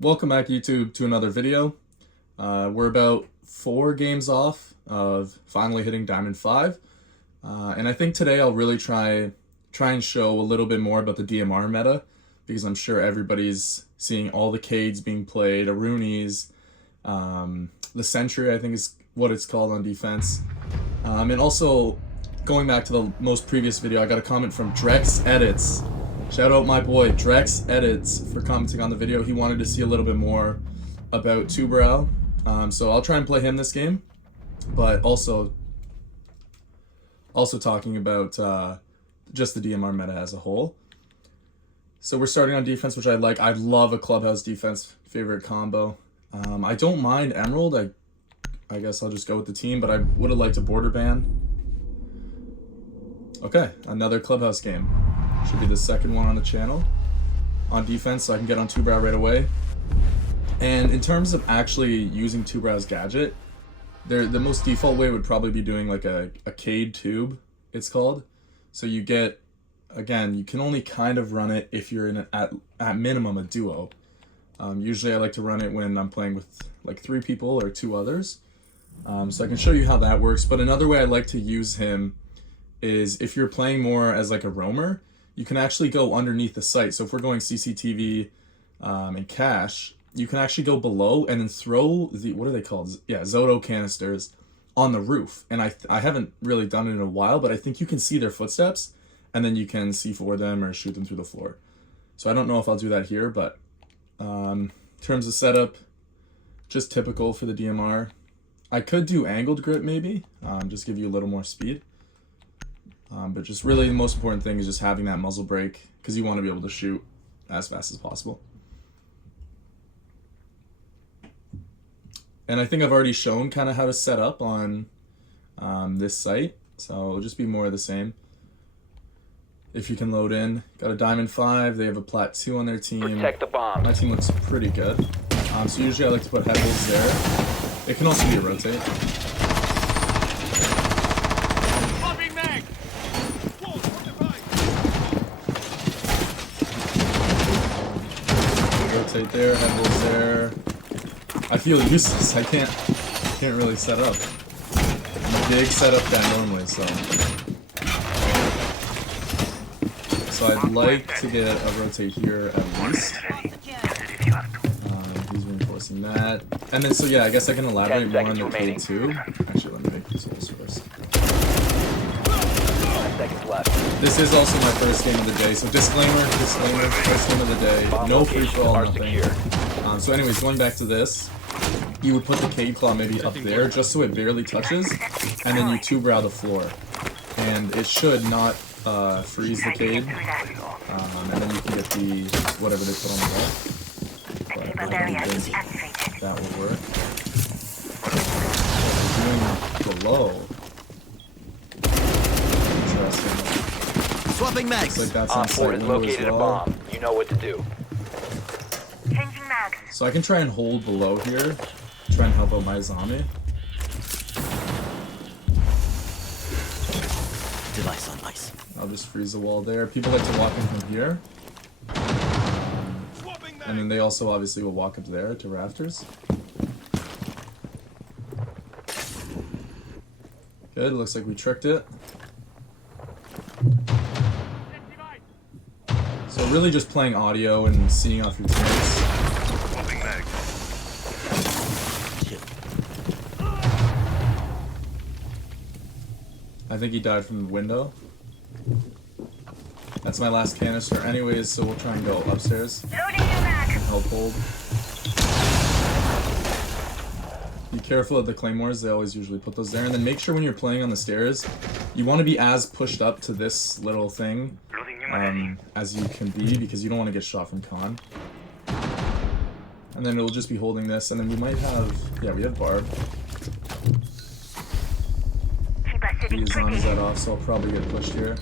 Welcome back, YouTube, to another video. We're about 4 games off of finally hitting Diamond 5. And I think today I'll really try and show a little bit more about the DMR meta, because I'm sure everybody's seeing all the Cades being played, Arunis, the Sentry, I think is what it's called on defense. And also, going back to the most previous video, I got a comment from Drex Edits. Shout out my boy Drex Edits for commenting on the video. He wanted to see a little bit more about Tubrow. So I'll try and play him this game, but also talking about just the DMR meta as a whole. So we're starting on defense, which I like. I love a clubhouse defense, favorite combo. I don't mind Emerald. I guess I'll just go with the team, but I would have liked a border ban. Okay, another clubhouse game. Should be the second one on the channel on defense, so I can get on Tubrow right away. And in terms of actually using Tubrow's gadget, the most default way would probably be doing like a Cade tube, it's called. So you get, again, you can only kind of run it if you're in at minimum a duo. Usually I like to run it when I'm playing with like 3 people or 2 others. So I can show you how that works. But another way I like to use him is if you're playing more as like a roamer, you can actually go underneath the site. So if we're going CCTV and cache, you can actually go below and then throw the, what are they called? Yeah, Zoto canisters on the roof. And I haven't really done it in a while, but I think you can see their footsteps and then you can C4 them or shoot them through the floor. So I don't know if I'll do that here, but in terms of setup, just typical for the DMR. I could do angled grip maybe, just give you a little more speed. But just really the most important thing is just having that muzzle brake, because you want to be able to shoot as fast as possible. And I think I've already shown kind of how to set up on this site, so it'll just be more of the same. If you can load in, got a Diamond 5, they have a Plat 2 on their team. Protect the bomb. My team looks pretty good. So usually I like to put head holes there. It can also be a rotate. Rotate there, head holes there. I feel useless. I can't really set up. I'm a big setup guy normally, so I'd like to get a rotate here at least. He's reinforcing that, and then so yeah, I guess I can elaborate more on the Cade too. Actually, let me make these holes first. This is also my first game of the day, so disclaimer, first game of the day, no free for all, nothing. So anyways, going back to this, you would put the Cade Claw maybe up there, just so it barely touches, and then you Tubrow the floor. And it should not freeze the Cade, and then you can get the, whatever they put on the wall. But I don't think that will work. What we're doing below. Swapping mags. Looks like that's on site window as well. A bomb. You know what to do. Changing mag. So I can try and hold below here, try and help out my zombie. Device on ice. I'll just freeze the wall there. People like to walk in from here. And then they also obviously will walk up there to rafters. Good, looks like we tricked it. So really just playing audio and seeing off your teammates. I think he died from the window. That's my last canister anyways, so we'll try and go upstairs. Loading new mag. Help hold. Be careful of the claymores, they always usually put those there. And then make sure when you're playing on the stairs, you want to be as pushed up to this little thing as you can be, because you don't want to get shot from con. And then it'll just be holding this, and then we might have, yeah, we have Barb. He is on his head off, so I'll probably get pushed here.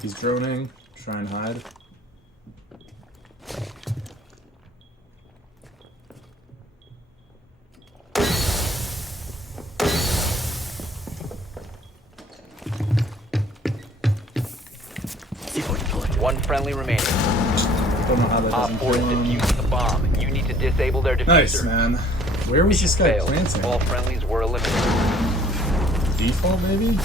He's droning, try and hide. One friendly remaining. Don't know how that Op doesn't 4 kill is him. defusing the bomb. You need to disable their diffuser. Nice, man. Where was this guy Failed. planting? All friendlies were eliminated. Default, maybe?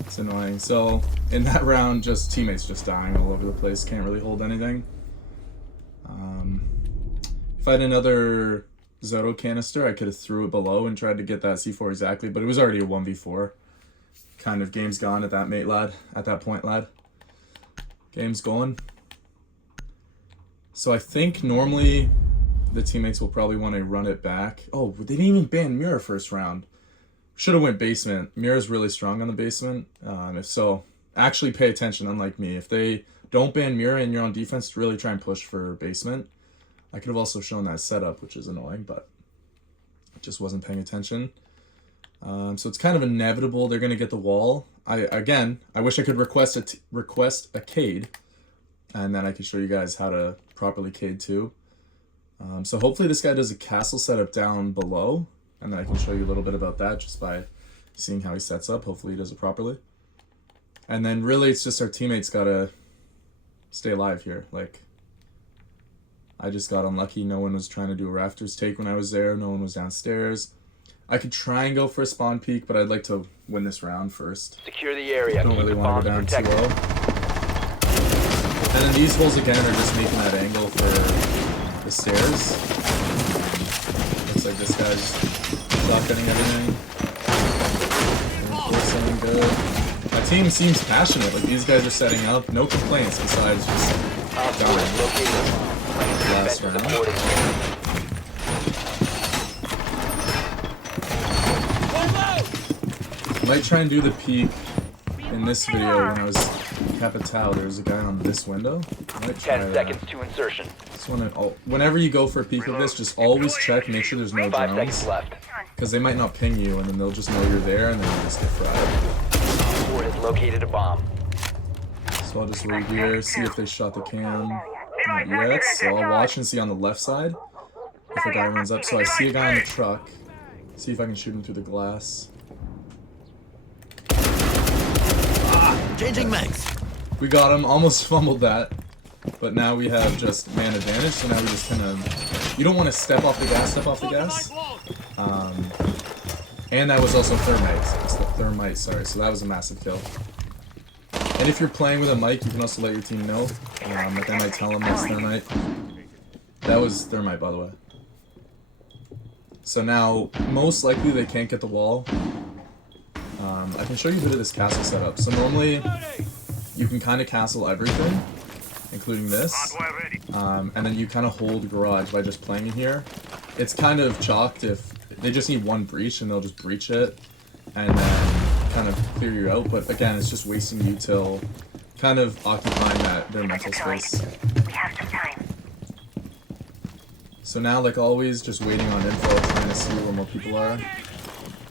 It's annoying. So, in that round, just teammates just dying all over the place. Can't really hold anything. If I had another Zoto canister, I could have threw it below and tried to get that C4 exactly, but it was already a 1v4. Kind of game's gone at that mate, lad. At that point, lad. Game's going. So I think normally the teammates will probably want to run it back. Oh, they didn't even ban Mirror first round. Should have went basement. Mirror's really strong on the basement. If so, actually pay attention, unlike me. If they don't ban Mirror and you're on defense, really try and push for basement. I could have also shown that setup, which is annoying, but I just wasn't paying attention. So it's kind of inevitable they're going to get the wall. I wish I could request a Cade, and then I could show you guys how to properly Cade too. So hopefully this guy does a castle setup down below, and then I can show you a little bit about that just by seeing how he sets up. Hopefully he does it properly. And then really it's just our teammates got to stay alive here. Like, I just got unlucky. No one was trying to do a rafters take when I was there. No one was downstairs. I could try and go for a spawn peek, but I'd like to win this round first. Secure the area. I don't really Keep the want to go bombs down too protected. low. And then these holes again are just making that angle for the stairs. Looks like this guy's shotgunning everything. Something good. My team seems passionate. Like, these guys are setting up. No complaints besides just Op 4 dying. is located the bomb. Last Defense round. supporting. I might try and do the peek in this video when I was Capital. There was a guy on this window. I might try 10 that. seconds to insertion. Just wanna, whenever you go for a peek of this, just always check, make sure there's no 5 drones. seconds left. Because they might not ping you, and then they'll just know you're there, and then you just get fried. 4 has located a bomb. So I'll just wait here, see if they shot the cam. Not yet, so I'll watch and see on the left side if a guy runs up. So I see a guy in the truck. See if I can shoot him through the glass. Changing mags. We got him, almost fumbled that. But now we have just man advantage, so now we just kind of... You don't want to step off the gas. And that was also thermite, sorry, so that was a massive kill. And if you're playing with a mic, you can also let your team know, but they might tell them that's thermite. That was thermite, by the way. So now, most likely they can't get the wall. I can show you a bit of this castle setup. So normally, you can kind of castle everything, including this, and then you kind of hold garage by just playing in here. It's kind of chalked if they just need one breach and they'll just breach it, and then kind of clear you out. But again, it's just wasting you till kind of occupying their mental space. We have some time. So now, like always, just waiting on info, trying to see where more people are.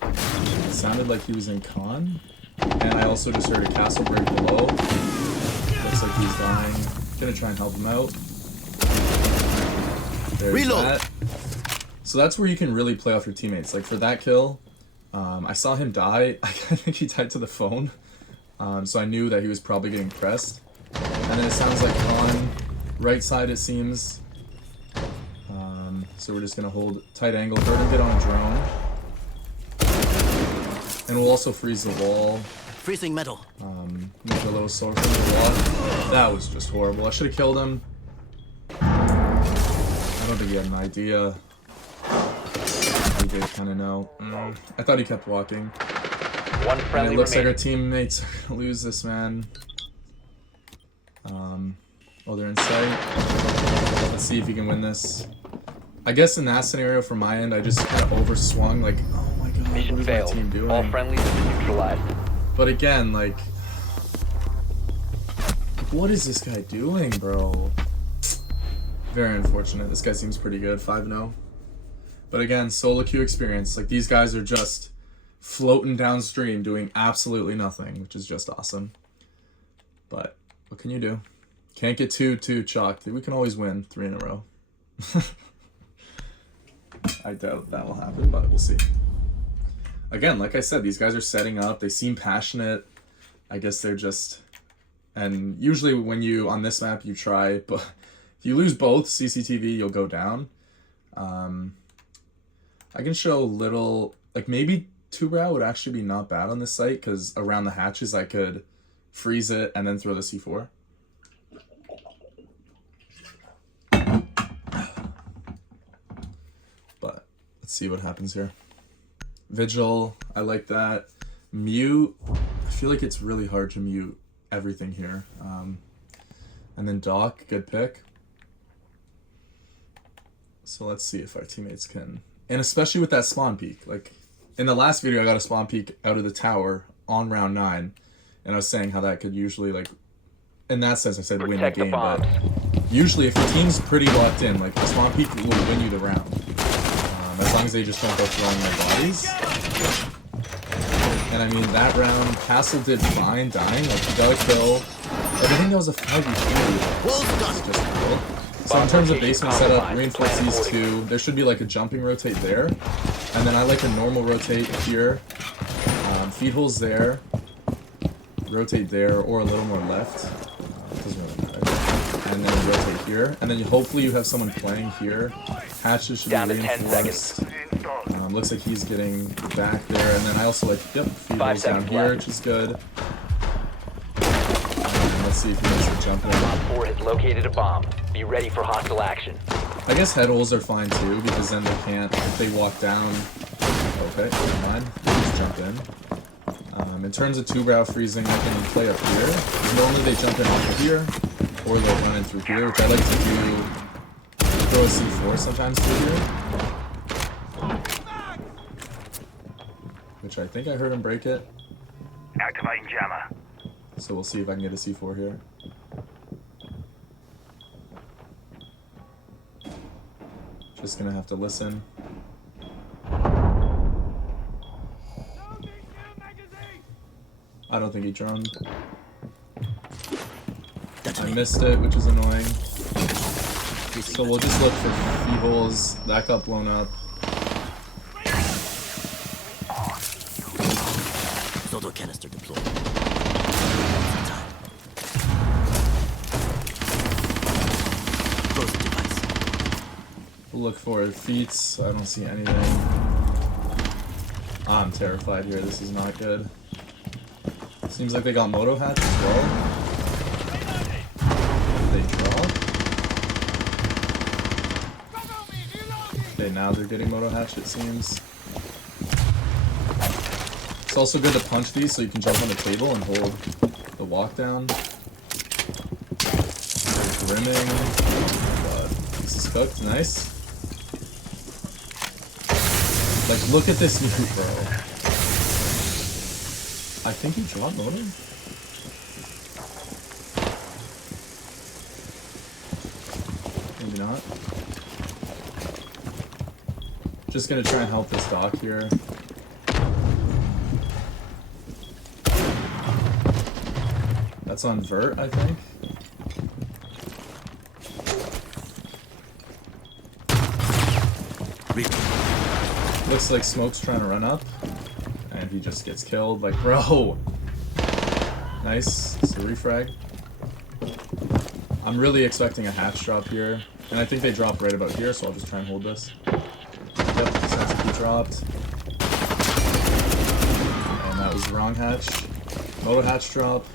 It sounded like he was in con, and I also just heard a castle break below. Looks like he's dying. Gonna try and help him out. There's Reload. that. So that's where you can really play off your teammates. Like for that kill, I saw him die. I think he died to the phone. So I knew that he was probably getting pressed. And then it sounds like on right side it seems. So we're just gonna hold tight angle, heard him get on a drone. And we'll also freeze the wall. Freezing metal. Make a little sword from the wall. That was just horrible. I should have killed him. I don't think he had an idea. He did kind of know. I thought he kept walking. One And friendly it looks like our remaining. teammates are gonna lose this, man. Oh, they're in sight. Let's see if he can win this. I guess in that scenario, from my end, I just kind of overswung. Like, oh my god, what Mission is my failed. team doing? All friendlies have been neutralized. But again, like, what is this guy doing, bro? Very unfortunate. This guy seems pretty good, 5-0. But again, solo queue experience. Like, these guys are just floating downstream doing absolutely nothing, which is just awesome. But what can you do? Can't get too chalked. We can always win 3 in a row. I doubt that will happen, but we'll see. Again, like I said, these guys are setting up. They seem passionate. I guess they're just And usually when you, on this map, you try, but if you lose both CCTV, you'll go down. I can show little, like maybe 2-brow would actually be not bad on this site, because around the hatches I could freeze it and then throw the C4. But let's see what happens here. Vigil, I like that. Mute, I feel like it's really hard to mute everything here. And then Doc, good pick. So let's see if our teammates can, and especially with that spawn peek, like in the last video I got a spawn peek out of the tower on round 9, and I was saying how that could usually, like, in that sense I said win the Protect the game, but bombs. usually if your team's pretty locked in, like a spawn peek will win you the round, as long as they just don't go throwing their bodies. And I mean, that round Castle did fine dying, like he got a kill, like I think that was a 5v2. Just cool. So in terms of basement setup, reinforce these two. There should be like a jumping rotate there. And then I like a normal rotate here. Feed holes there. Rotate there, or a little more left. Doesn't really matter. And then rotate here. And then hopefully you have someone playing here. Hatches should Down be to 10 reinforced. Looks like he's getting back there. And then I also like, yep, feed holes down here, which is good. Let's see if he makes the jump in. Op 4 has located a bomb. Be ready for hostile action. I guess head holes are fine too, because then they can't, if they walk down. Okay, never mind. Just jump in. In terms of 2-brow freezing, I can play up here. Normally they jump in off of here, or they'll run in through here, which I like to do. Throw a C4 sometimes through here. Which I think I heard him break it. Activating jammer. So we'll see if I can get a C4 here. Just gonna have to listen. I don't think he droned. I missed it, which is annoying. So we'll just look for feed holes. That got blown up. Photo canister deployed. Close the device. We'll look for feats. I don't see anything. I'm terrified here. This is not good. Seems like they got moto hatch as well. They draw. Okay, now they're getting moto hatch, it seems. It's also good to punch these so you can jump on the table and hold the walk down. Brimming. But this is cooked. Nice. Like, look at this move, bro. I think he dropped motor. Maybe not. Just gonna try and help this dock here. That's on vert, I think. Looks like Smoke's trying to run up. And he just gets killed. Like, bro! Nice. It's a refrag. I'm really expecting a hatch drop here. And I think they drop right about here, so I'll just try and hold this. Yep, sounds like he dropped. And that was the wrong hatch. Moto hatch drop.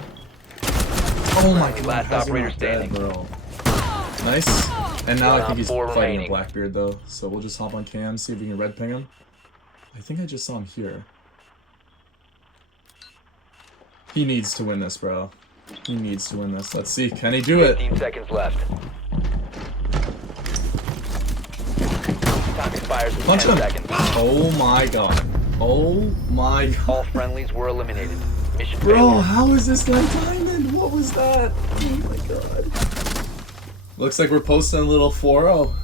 Oh my god, Last how's he operator not dead, standing. bro? Nice. And now I think he's 4 fighting a remaining. Blackbeard though, so we'll just hop on cam, see if we can red ping him. I think I just saw him here. He needs to win this, bro. He needs to win this. Let's see, can he do it? 15 seconds left. Time expires in Punch 10 him! seconds. Oh my god. Oh my god. All friendlies were eliminated. Mission Bro, failed. how is this guy diamond? What was that? Oh my god. Looks like we're posting a little 4-0.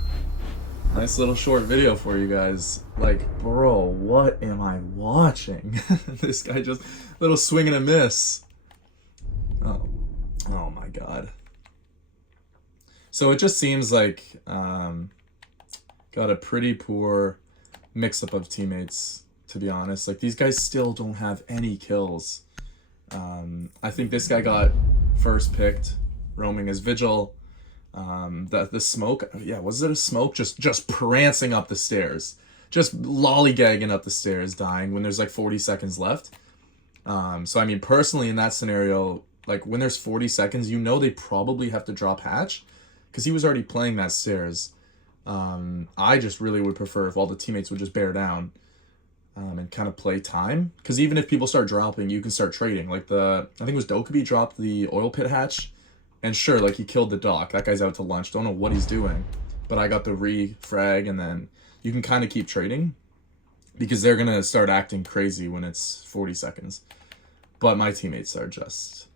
Nice little short video for you guys. Like, bro, what am I watching? This guy just, little swing and a miss. Oh, oh my god. So it just seems like, got a pretty poor mix-up of teammates, to be honest. Like, these guys still don't have any kills. I think this guy got first picked, roaming as Vigil. The smoke, yeah, was it a smoke? Just prancing up the stairs, just lollygagging up the stairs, dying when there's like 40 seconds left. So I mean, personally, in that scenario, like when there's 40 seconds, you know they probably have to drop hatch, because he was already playing that stairs. I just really would prefer if all the teammates would just bear down, and kind of play time, because even if people start dropping, you can start trading. Like I think it was Dokkaebi dropped the oil pit hatch, and sure, like he killed the doc. That guy's out to lunch. Don't know what he's doing, but I got the re-frag, and then you can kind of keep trading, because they're gonna start acting crazy when it's 40 seconds. But my teammates are just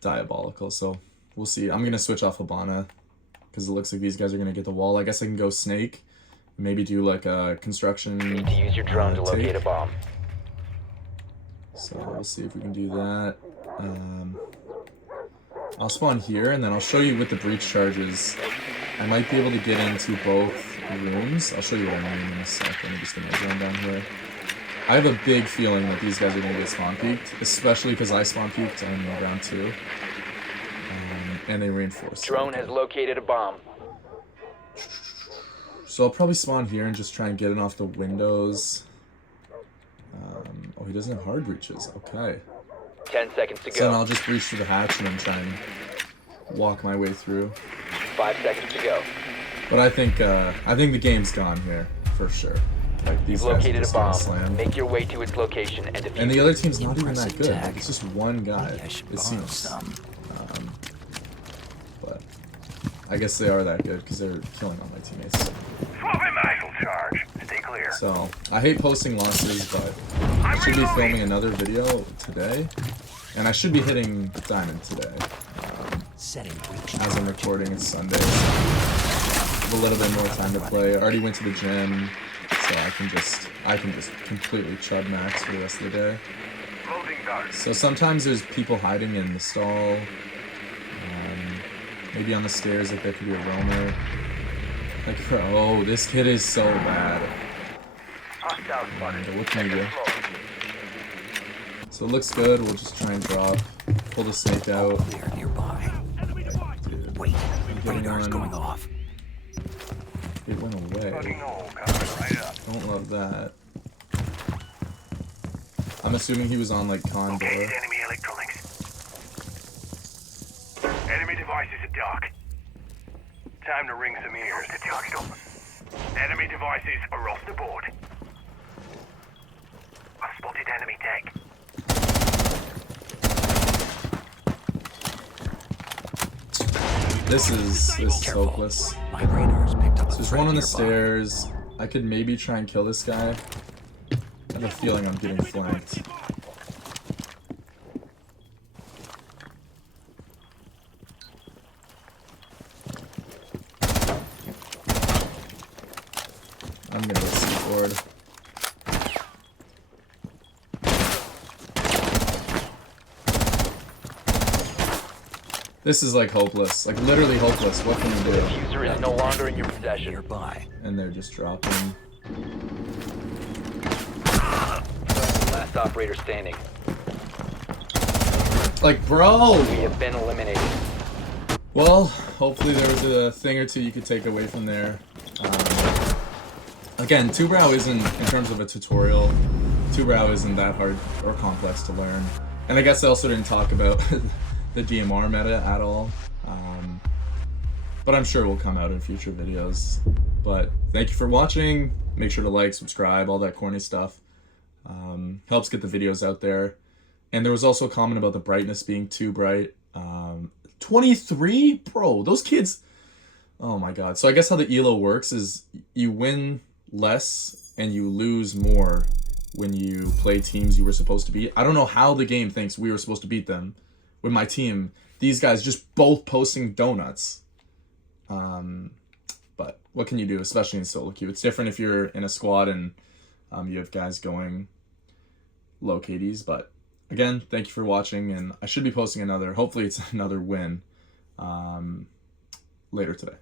diabolical, so we'll see. I'm gonna switch off Habana, because it looks like these guys are gonna get the wall. I guess I can go snake, maybe do like a construction. You need to use your drone to locate a bomb. So we'll see if we can do that. I'll spawn here, and then I'll show you with the breach charges. I might be able to get into both rooms. I'll show you what I mean in a second. I'm just gonna run down here. I have a big feeling that these guys are gonna get spawn peeked, especially because I spawn peeked on round 2. And they reinforced. Drone has located a bomb. So I'll probably spawn here and just try and get it off the windows. Oh, he doesn't have hard breaches. Okay. 10 seconds to So then go. I'll just breach through the hatch and then try and walk my way through. 5 seconds to go. But I think the game's gone here for sure. Like these You've guys are located a just gonna bomb. slam. Make your way to its location and defuse And the it. other team's not even that Impressive good. tech. Like, it's just one guy. Maybe I should It borrow seems. some. But I guess they are that good because they're killing all my teammates. Swapping muzzle charge. Stay clear. So I hate posting losses, but I should be filming another video today, and I should be hitting diamond today. Setting breach. As I'm recording, it's Sunday. So I have a little bit more time to play. I already went to the gym, so I can just completely chud max for the rest of the day. Loading dart. So sometimes there's people hiding in the stall, maybe on the stairs. Like there could be a roamer. Like, oh, this kid is so bad. Hostile spotted. Okay, what can we do? So it looks good. We'll just try and drop, pull the snake out. They're nearby. Dude, Wait, getting radar's on. going off. It went away. Fucking hole coming right up. Don't love that. I'm assuming he was on like Condor. Located enemy electronics. Enemy devices at dock. Time to ring some ears. The target open. Enemy devices are off the board. I've spotted enemy tech. This is hopeless. My radar's picked up. So there's one on the stairs. I could maybe try and kill this guy. I have a feeling I'm getting flanked. I'm gonna go C-board. This is like hopeless. Like literally hopeless. What can we do? Diffuser is no longer in your possession. Nearby. And they're just dropping. Last operator standing. Like, bro! We have been eliminated. Well, hopefully there was a thing or two you could take away from there. Again, Two-Brow isn't, in terms of a tutorial, Two-Brow isn't that hard or complex to learn. And I guess I also didn't talk about the DMR meta at all. But I'm sure it will come out in future videos. But thank you for watching. Make sure to like, subscribe, all that corny stuff. Helps get the videos out there. And there was also a comment about the brightness being too bright. 23? Bro, those kids... Oh my god. So I guess how the ELO works is you win less and you lose more when you play teams you were supposed to beat. I don't know how the game thinks we were supposed to beat them. With my team, these guys just both posting donuts. But what can you do, especially in solo queue? It's different if you're in a squad and you have guys going low KDs. But again, thank you for watching, and I should be posting another, hopefully it's another win later today.